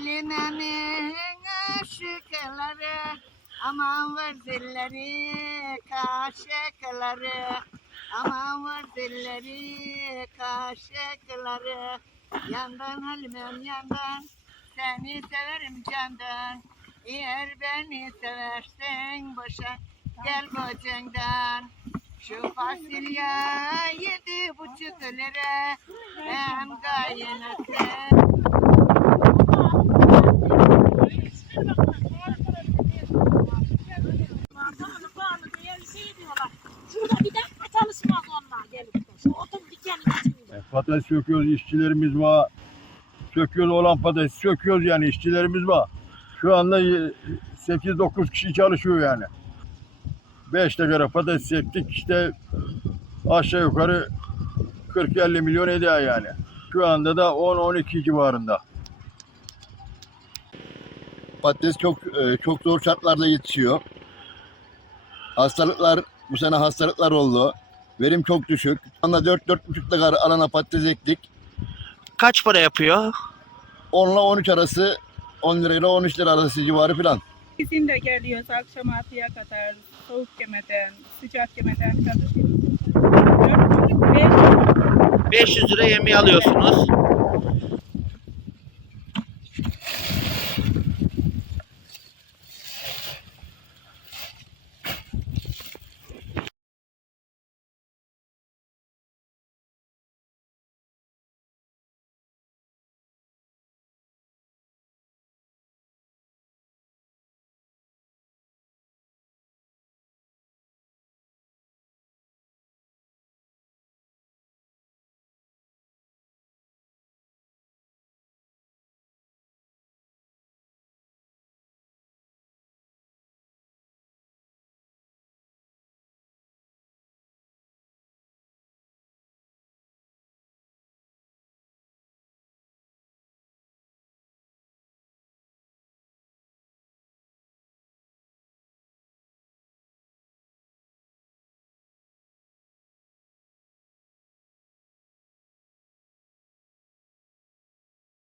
Halime'min aşıkları Aman var zilleri kaşıkları Aman var zilleri kaşıkları Yandan Halime'm yandan. Seni severim candan. Eğer beni seversen boşa Gel kocandan Şu fasulye yedi buçuk lira. Hem kaynasın Patates söküyoruz, işçilerimiz var. Söküyoruz olan patates söküyoruz yani işçilerimiz var. Şu anda 8-9 kişi çalışıyor yani. 5 tekere patates sektik işte aşağı yukarı 40-50 milyon ediyor yani. Şu anda da 10-12 civarında. Patates çok e, çok zor şartlarda yetişiyor. Hastalıklar bu sene hastalıklar oldu. Verim çok düşük. Anda 4-4,5 dekar alana patates ektik. Kaç para yapıyor? 10 ile 13 arası 10 lirayla 13 lira arası civarı falan. Bizim de geliyoruz akşam altıya kadar soğuk yemeden, sıcak yemeden çalışıyoruz. Dört buçuk, beş 500 lira yemeği alıyorsunuz.